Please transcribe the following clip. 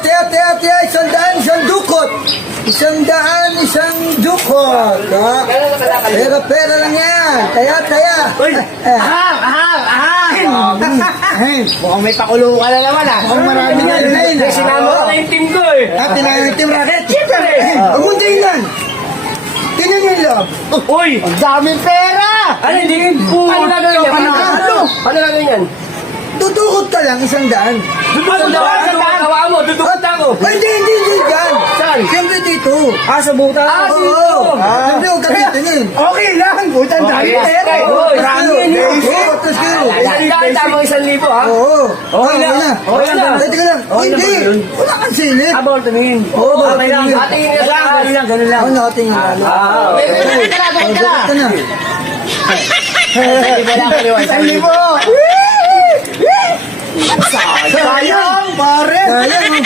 Tiya, isang daan, isang dukot. Isang daan, isang dukot. Ha? Pera lang yan. Taya. Uy! Mukhang may pakulo ka na naman ah. Mukhang marami nga yun. Sinama ko na yung team ko eh. Tinangan ng team racket. Siyempre. Huwag mong tingnan. Tingnan niyo lang. Uy! Ang daming pera! Ano hindi? Ano gagawin niya? Ano gagawin yan? Dudukot ka lang, isang daan. Dudukot tawa mo, dudukot ako. Ay, hindi dyan. Saan? Siyempre dito. Sa buta? Oo. Siyempre, huwag ka titingin. Okay lang! Butang dami pera! Marami yan yun. Tapos kayo. Tama 1,000 ha? Oo. Okay lang. Okay lang. Pwede ka lang. Hindi. Wala kang silip. Bawal tumingin. Oo, Okay lang. Hatingin ka lang. Ganun lang. Ako nakatingin lalo. Ito na. Isang libo! Sayang, pare! Sayang.